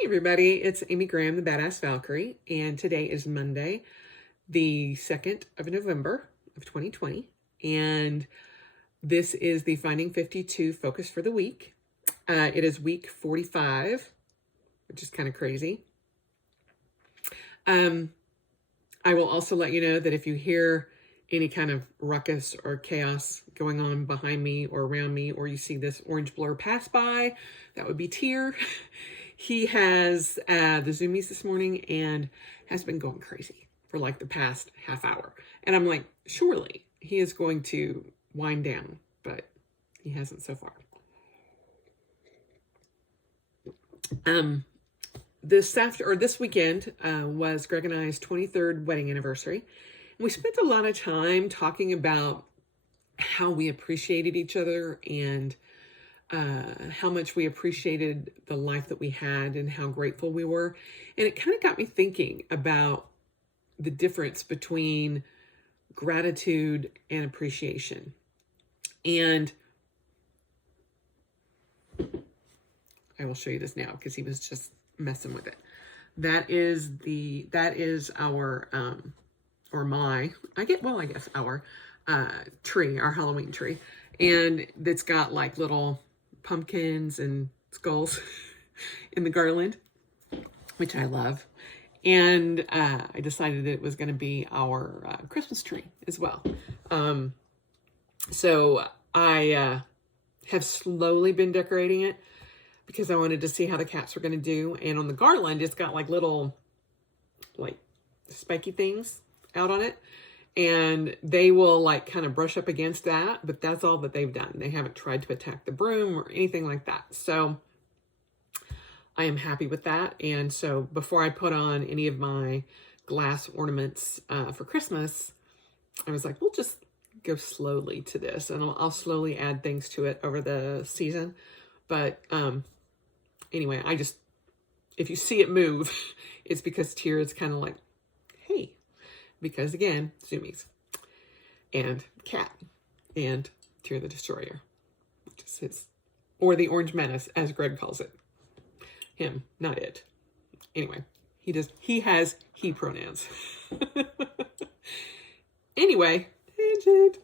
Hey everybody, it's Amy Graham, the Badass Valkyrie, and today is Monday, the 2nd of November of 2020, and this is the Finding 52 focus for the week. It is week 45, which is kind of crazy. I will also let you know that if you hear any kind of ruckus or chaos going on behind me or around me, or you see this orange blur pass by, that would be Tyr. He has the Zoomies this morning and has been going crazy for like the past half hour. And I'm like, surely he is going to wind down, but he hasn't so far. This weekend was Greg and I's 23rd wedding anniversary. And we spent a lot of time talking about how we appreciated each other and how much we appreciated the life that we had and how grateful we were. And it kind of got me thinking about the difference between gratitude and appreciation. And I will show you this now because he was just messing with it. That is our, our tree, our Halloween tree. And it's got like little pumpkins and skulls in the garland, which I love. And I decided that it was going to be our Christmas tree as well. So I have slowly been decorating it because I wanted to see how the cats were going to do. And on the garland, it's got like little like spiky things out on it. And they will like kind of brush up against that, but that's all that they've done. They haven't tried to attack the broom or anything like that. So I am happy with that. And so before I put on any of my glass ornaments for Christmas, I was like, we'll just go slowly to this and I'll slowly add things to it over the season. But anyway, if you see it move, it's because Tyr is kind of like, hey, because again, Zoomies and cat and Tyr the Destroyer, which is his, or the Orange Menace, as Greg calls it. Him, not it. Anyway, he has he pronouns. Anyway, tangent.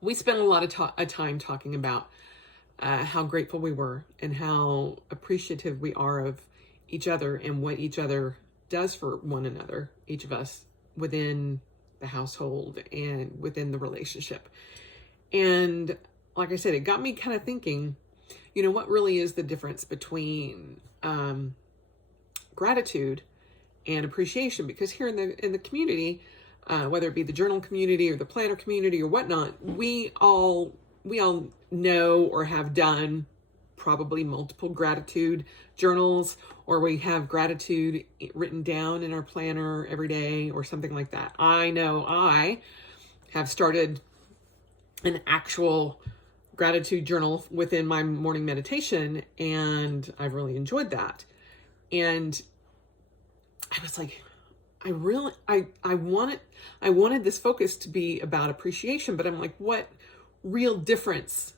We spent a lot of time talking about how grateful we were and how appreciative we are of each other and what each other does for one another, each of us within the household and within the relationship. And like I said, it got me kind of thinking, what really is the difference between gratitude and appreciation? Because here in the community, whether it be the journal community or the planner community or whatnot, we all know or have done probably multiple gratitude journals, or we have gratitude written down in our planner every day or something like that. I know I have started an actual gratitude journal within my morning meditation, and I've really enjoyed that. And I was like, I wanted this focus to be about appreciation, but I'm like, what real difference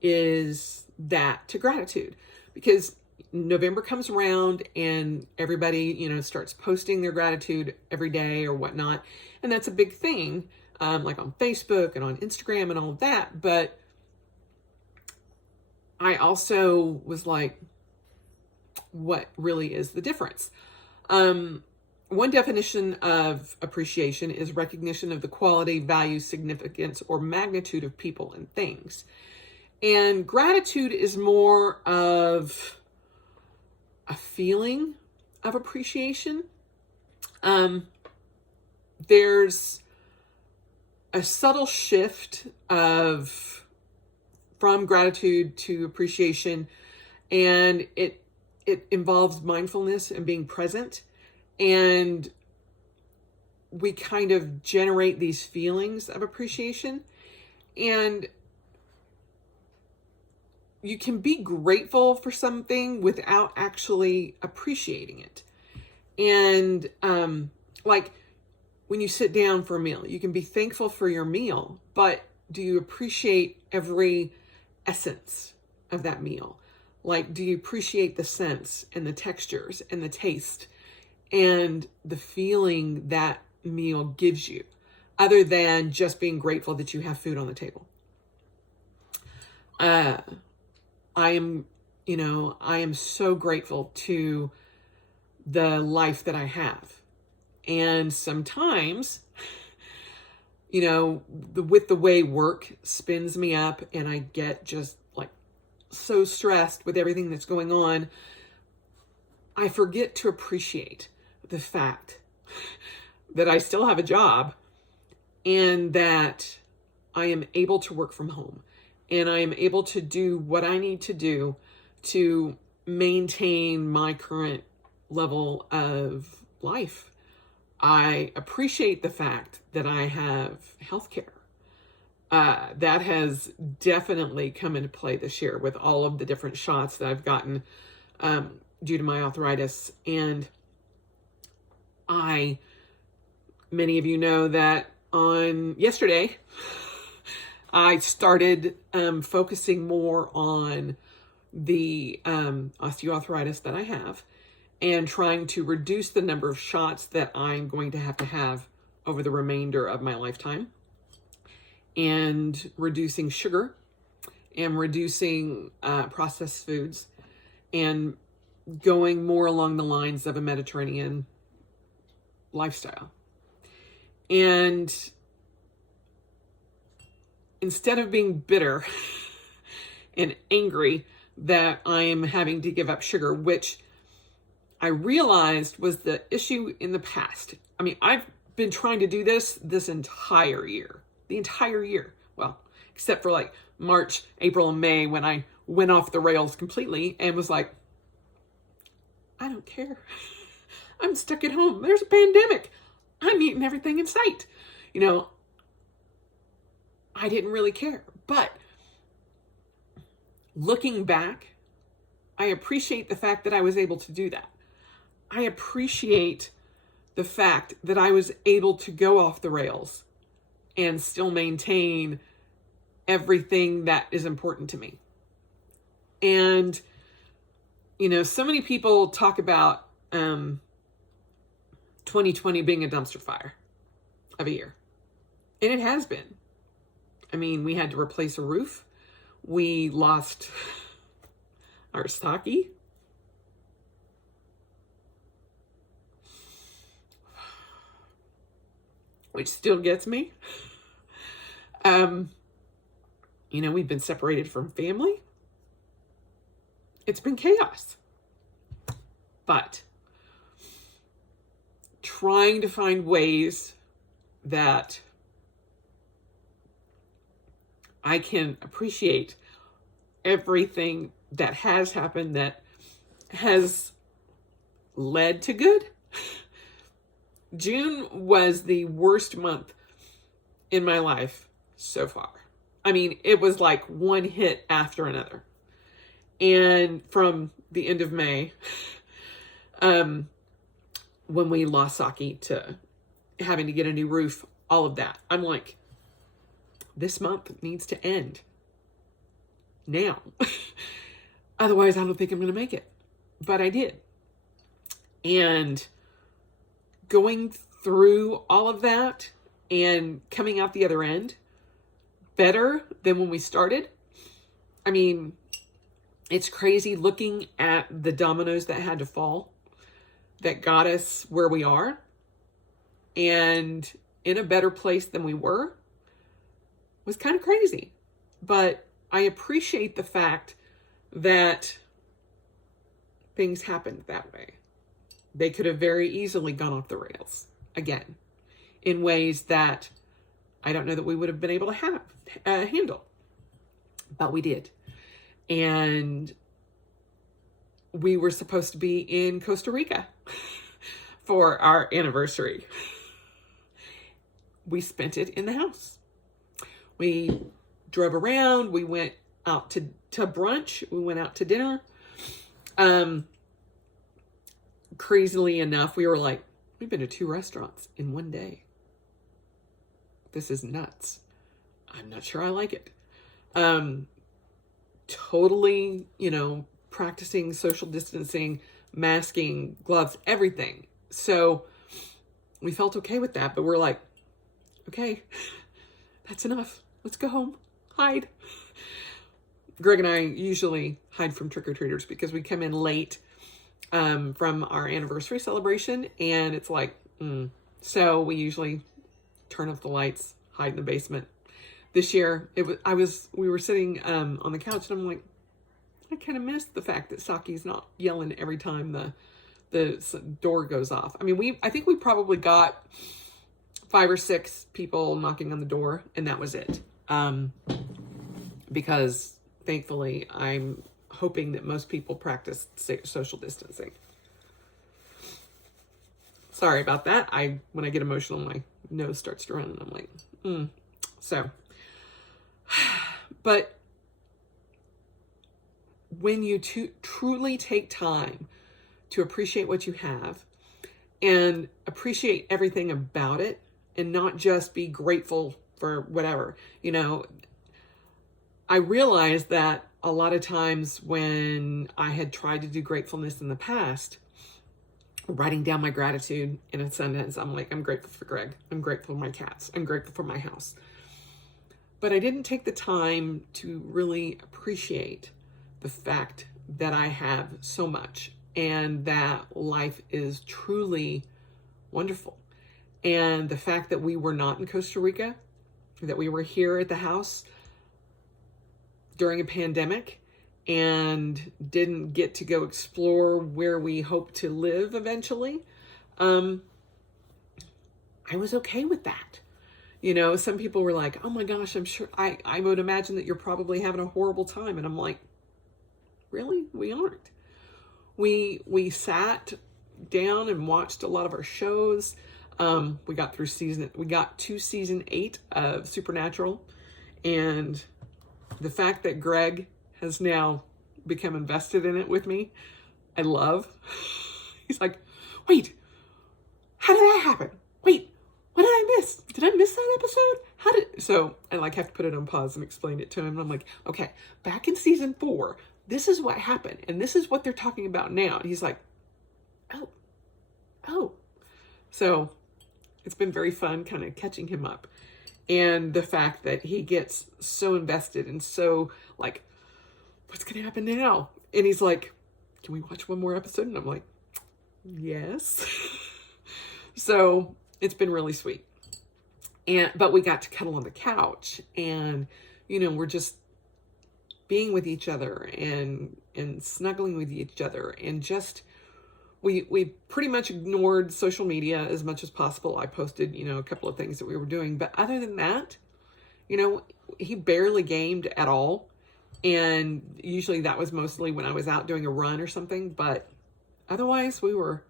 is that to gratitude? Because November comes around and everybody, starts posting their gratitude every day or whatnot. And that's a big thing, like on Facebook and on Instagram and all of that. But I also was like, what really is the difference? One definition of appreciation is recognition of the quality, value, significance, or magnitude of people and things. And gratitude is more of a feeling of appreciation. There's a subtle shift from gratitude to appreciation, and it involves mindfulness and being present. And we kind of generate these feelings of appreciation, and you can be grateful for something without actually appreciating it. And like when you sit down for a meal, you can be thankful for your meal, but do you appreciate every essence of that meal? Like, do you appreciate the scents and the textures and the taste and the feeling that meal gives you, other than just being grateful that you have food on the table? I am, I am so grateful to the life that I have. And sometimes, with the way work spins me up and I get just like so stressed with everything that's going on, I forget to appreciate the fact that I still have a job and that I am able to work from home and I am able to do what I need to do to maintain my current level of life. I appreciate the fact that I have healthcare. That has definitely come into play this year with all of the different shots that I've gotten due to my arthritis. And many of you know that on yesterday, I started focusing more on the osteoarthritis that I have and trying to reduce the number of shots that I'm going to have over the remainder of my lifetime, and reducing sugar and reducing processed foods and going more along the lines of a Mediterranean lifestyle. And instead of being bitter and angry that I am having to give up sugar, which I realized was the issue in the past. I mean, I've been trying to do this entire year, the entire year. Well, except for like March, April, and May when I went off the rails completely and was like, I don't care. I'm stuck at home. There's a pandemic. I'm eating everything in sight. I didn't really care. But looking back, I appreciate the fact that I was able to do that. I appreciate the fact that I was able to go off the rails and still maintain everything that is important to me. And, so many people talk about 2020 being a dumpster fire of a year. And it has been. I mean, we had to replace a roof. We lost our stocky. Which still gets me. We've been separated from family. It's been chaos. But trying to find ways that I can appreciate everything that has happened that has led to good. June was the worst month in my life so far. I mean, it was like one hit after another. And from the end of May, when we lost Saki to having to get a new roof, all of that, I'm like, this month needs to end now. Otherwise, I don't think I'm going to make it. But I did. And going through all of that and coming out the other end better than when we started. I mean, it's crazy looking at the dominoes that had to fall that got us where we are and in a better place than we were. Was kind of crazy. But I appreciate the fact that things happened that way. They could have very easily gone off the rails again in ways that I don't know that we would have been able to handle. But we did. And we were supposed to be in Costa Rica for our anniversary. We spent it in the house. We drove around. We went out to brunch. We went out to dinner. Crazily enough, we were like, we've been to 2 restaurants in one day. This is nuts. I'm not sure I like it. Totally, practicing social distancing, masking, gloves, everything. So we felt okay with that, but we're like, okay, that's enough. Let's go home. Hide. Greg and I usually hide from trick-or-treaters because we come in late from our anniversary celebration, and it's like, so we usually turn off the lights, hide in the basement. This year, we were sitting on the couch, and I'm like, I kind of missed the fact that Saki's not yelling every time the door goes off. I mean, I think we probably got 5 or 6 people knocking on the door, and that was it. Because thankfully, I'm hoping that most people practice social distancing. Sorry about that. When I get emotional, my nose starts to run, and I'm like, So, but when you truly take time to appreciate what you have and appreciate everything about it, and not just be grateful for whatever, I realized that a lot of times when I had tried to do gratefulness in the past, writing down my gratitude in a sentence, I'm like, I'm grateful for Greg. I'm grateful for my cats. I'm grateful for my house. But I didn't take the time to really appreciate the fact that I have so much and that life is truly wonderful. And the fact that we were not in Costa Rica, that we were here at the house during a pandemic and didn't get to go explore where we hope to live eventually, I was okay with that. Some people were like, oh my gosh, I'm sure, I would imagine that you're probably having a horrible time. And I'm like, really? We aren't. We sat down and watched a lot of our shows. We got to season 8 of Supernatural, and the fact that Greg has now become invested in it with me, I love. He's like, wait, how did that happen? Wait, what did I miss? Did I miss that episode? So I have to put it on pause and explain it to him. And I'm like, okay, back in season 4, this is what happened. And this is what they're talking about now. And he's like, oh. So it's been very fun kind of catching him up. And the fact that he gets so invested and so like, what's going to happen now? And he's like, can we watch one more episode? And I'm like, yes. So it's been really sweet. But we got to cuddle on the couch, and, we're just being with each other and snuggling with each other, and just, we pretty much ignored social media as much as possible. I posted, a couple of things that we were doing, but other than that, he barely gamed at all. And usually that was mostly when I was out doing a run or something, but otherwise we were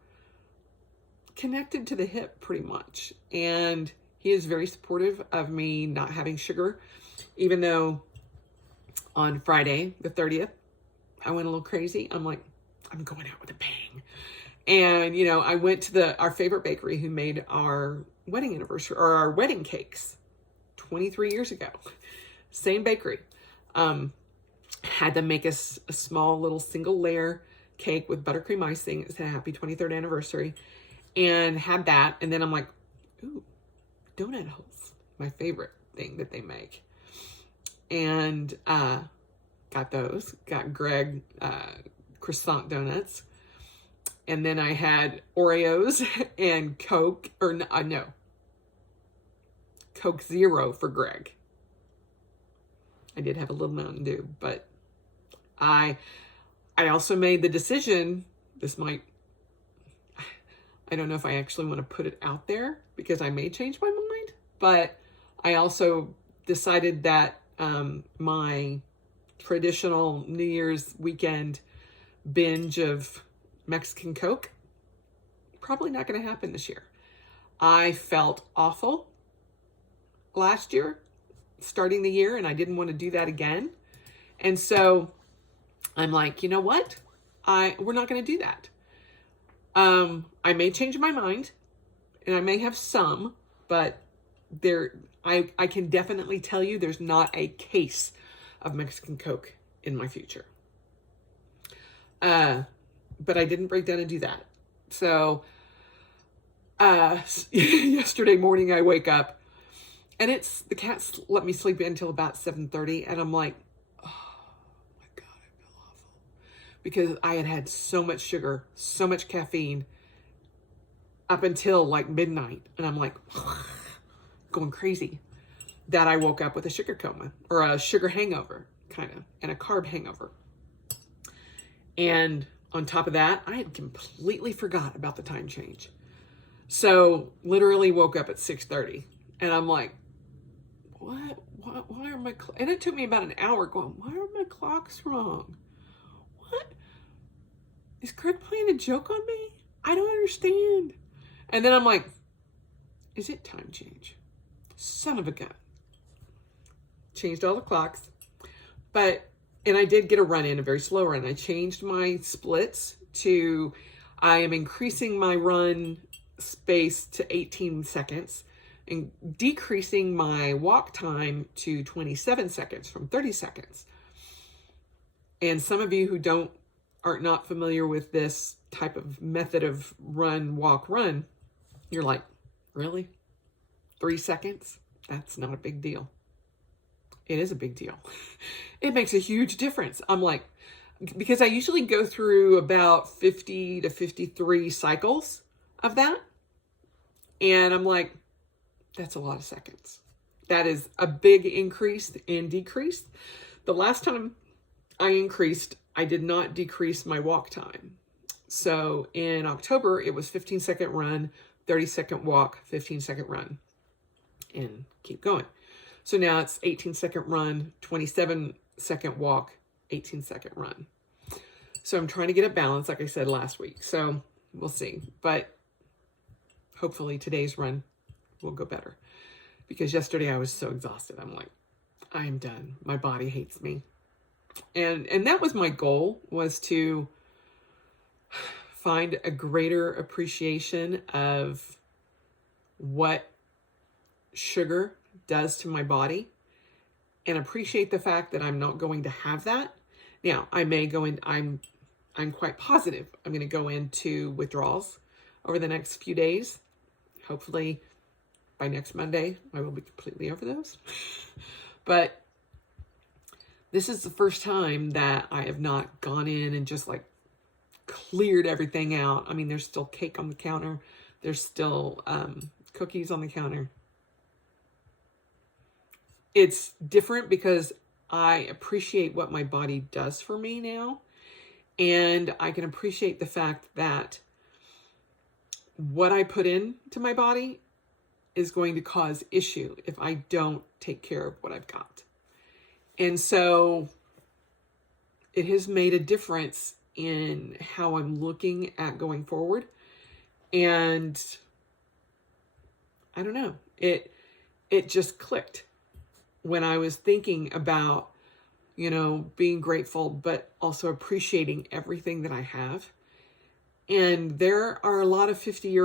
connected to the hip pretty much. And he is very supportive of me not having sugar, even though on Friday, the 30th, I went a little crazy. I'm like, I'm going out with a bang. And, I went to our favorite bakery who made our wedding anniversary, or our wedding cakes 23 years ago. Same bakery. Had them make us a small little single layer cake with buttercream icing. It said happy 23rd anniversary. And had that. And then I'm like, ooh, donut holes. My favorite thing that they make. And got those. Got Greg croissant donuts. And then I had Oreos and Coke, or no, Coke Zero for Greg. I did have a little Mountain Dew, but I also made the decision, I don't know if I actually want to put it out there because I may change my mind, but I also decided that my traditional New Year's weekend binge of Mexican Coke, probably not going to happen this year. I felt awful last year, starting the year, and I didn't want to do that again. And so I'm like, you know what? We're not going to do that. I may change my mind, and I may have some, but I can definitely tell you there's not a case of Mexican Coke in my future. But I didn't break down and do that. So yesterday morning I wake up and the cats let me sleep in until about 7:30, and I'm like, oh my God, I feel awful. Because I had had so much sugar, so much caffeine up until like midnight, and I'm like going crazy, that I woke up with a sugar coma, or a sugar hangover, kind of, and a carb hangover. And on top of that, I had completely forgot about the time change. So literally woke up at 6:30, and I'm like, what? Why are my and it took me about an hour going, why are my clocks wrong? What? Is Craig playing a joke on me? I don't understand. And then I'm like, is it time change? Son of a gun. Changed all the clocks. And I did get a run in, a very slow run. I changed my splits to, I am increasing my run space to 18 seconds and decreasing my walk time to 27 seconds from 30 seconds. And some of you who are not familiar with this type of method of run, walk, run, you're like, really? 3 seconds? That's not a big deal. It is a big deal. It makes a huge difference. I'm like, because I usually go through about 50 to 53 cycles of that. And I'm like, that's a lot of seconds. That is a big increase and decrease. The last time I increased, I did not decrease my walk time. So in October, it was 15-second run, 30-second walk, 15-second run, and keep going. So now it's 18-second run, 27-second walk, 18-second run. So I'm trying to get it balanced, like I said last week. So we'll see. But hopefully today's run will go better. Because yesterday I was so exhausted. I'm like, I am done. My body hates me. And that was my goal, was to find a greater appreciation of what sugar does to my body, and appreciate the fact that I'm not going to have that. Now, I may go in, I'm quite positive I'm going to go into withdrawals over the next few days. Hopefully by next Monday, I will be completely over those. But this is the first time that I have not gone in and just like cleared everything out. I mean, there's still cake on the counter. There's still cookies on the counter. It's different because I appreciate what my body does for me now. And I can appreciate the fact that what I put into my body is going to cause issue if I don't take care of what I've got. And so it has made a difference in how I'm looking at going forward. And I don't know, it just clicked when I was thinking about, being grateful, but also appreciating everything that I have. And there are a lot of 50,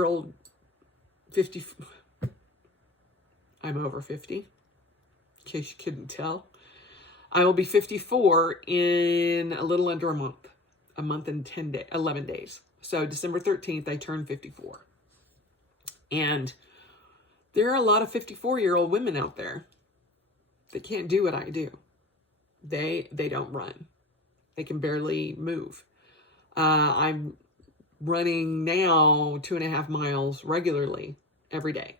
I'm over 50, in case you couldn't tell. I will be 54 in a little under a month and 11 days. So December 13th, I turned 54. And there are a lot of 54-year-old women out there that can't do what I do. They don't run. They can barely move. I'm running now 2.5 miles regularly every day.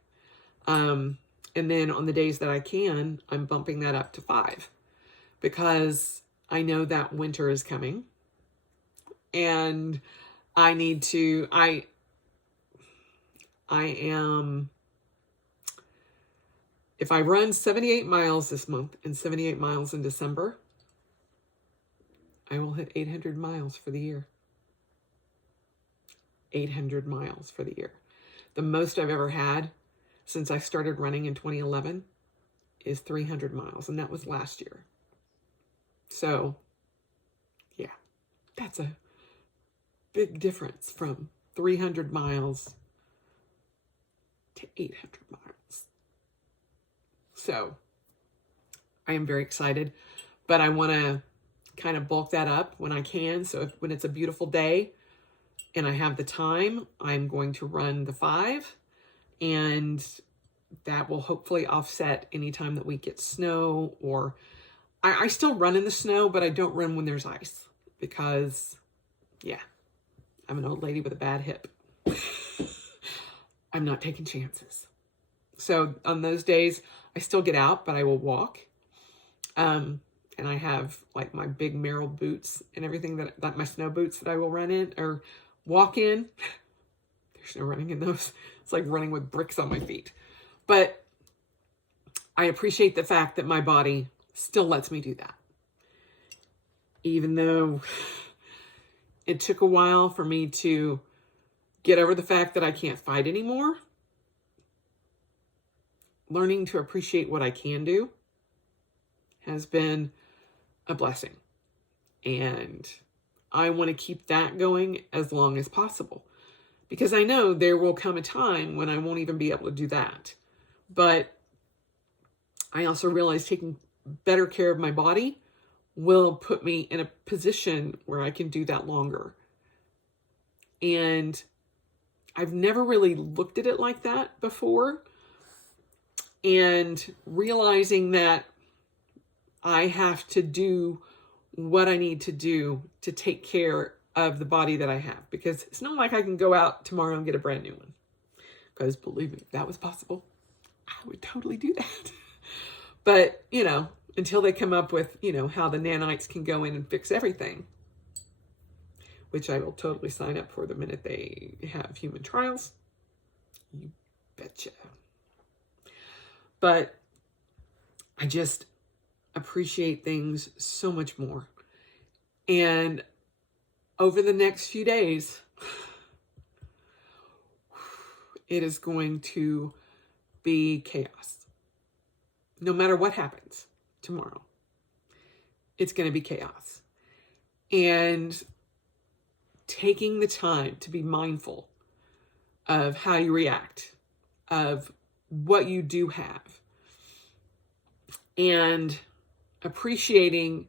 And then on the days that I can, I'm bumping that up to 5 because I know that winter is coming and I need to, I am, if I run 78 miles this month and 78 miles in December, I will hit 800 miles for the year. 800 miles for the year. The most I've ever had since I started running in 2011 is 300 miles, and that was last year. So, yeah, that's a big difference from 300 miles to 800 miles. So, I am very excited, but I want to kind of bulk that up when I can. So when it's a beautiful day and I have the time, I'm going to run the 5, and that will hopefully offset any time that we get snow, or I still run in the snow, but I don't run when there's ice because, yeah, I'm an old lady with a bad hip. I'm not taking chances. So on those days, I still get out, but I will walk. And I have like my big Merrell boots and everything, that my snow boots that I will run in or walk in. There's no running in those. It's like running with bricks on my feet. But I appreciate the fact that my body still lets me do that. Even though it took a while for me to get over the fact that I can't fight anymore. Learning to appreciate what I can do has been a blessing. And I want to keep that going as long as possible, because I know there will come a time when I won't even be able to do that. But I also realize taking better care of my body will put me in a position where I can do that longer. And I've never really looked at it like that before. And realizing that I have to do what I need to do to take care of the body that I have. Because it's not like I can go out tomorrow and get a brand new one. Because believe me, if that was possible, I would totally do that. But, until they come up with, how the nanites can go in and fix everything, which I will totally sign up for the minute they have human trials. You betcha. But I just appreciate things so much more. And over the next few days, it is going to be chaos. No matter what happens tomorrow, it's going to be chaos. And taking the time to be mindful of how you react, of what you do have, and appreciating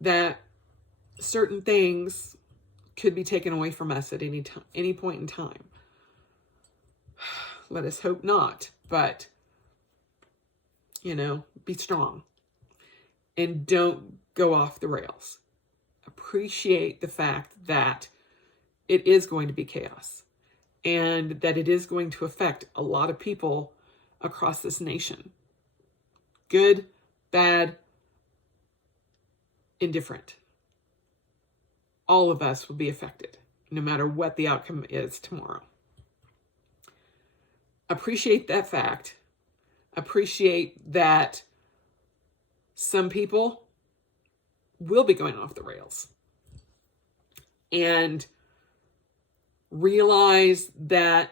that certain things could be taken away from us at any time, any point in time. Let us hope not, but be strong and don't go off the rails. Appreciate the fact that it is going to be chaos and that it is going to affect a lot of people across this nation. Good, bad, indifferent. All of us will be affected, no matter what the outcome is tomorrow. Appreciate that fact. Appreciate that some people will be going off the rails. And realize that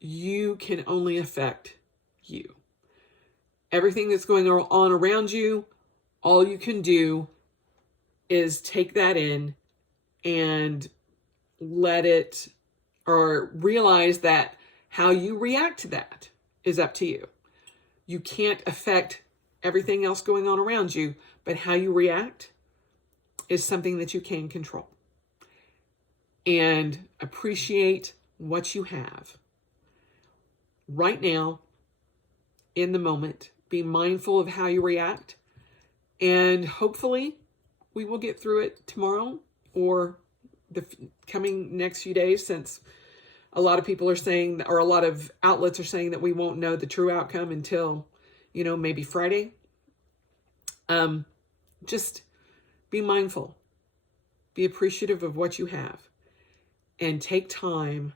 you can only affect you. Everything that's going on around you, all you can do is take that in and let it, or realize that how you react to that is up to you. You can't affect everything else going on around you, but how you react is something that you can control. And appreciate what you have right now, in the moment. Be mindful of how you react, and hopefully we will get through it tomorrow or the coming next few days, since a lot of people are saying, or a lot of outlets are saying, that we won't know the true outcome until, maybe Friday. Just be mindful, be appreciative of what you have, and take time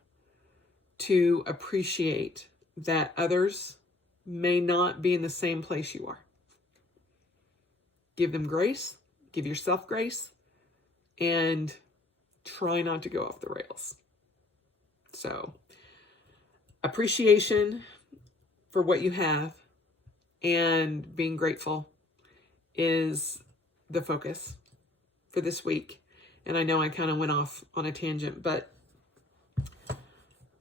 to appreciate that others may not be in the same place you are. Give them grace, give yourself grace, and try not to go off the rails. So, appreciation for what you have and being grateful is the focus for this week. And I know I kind of went off on a tangent, but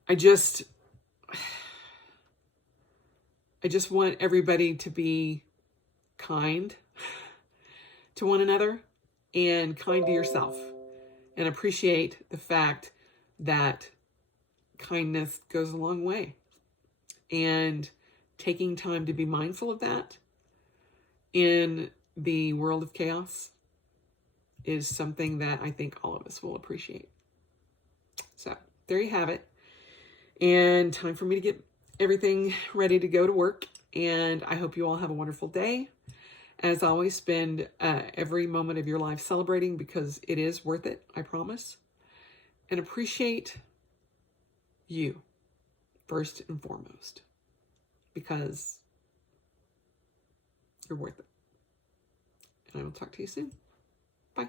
I just want everybody to be kind to one another and kind to yourself, and appreciate the fact that kindness goes a long way. And taking time to be mindful of that in the world of chaos is something that I think all of us will appreciate. So there you have it. And time for me to get everything ready to go to work. And I hope you all have a wonderful day. As always, spend every moment of your life celebrating, because it is worth it, I promise. And appreciate you first and foremost, because you're worth it. And I will talk to you soon. Bye.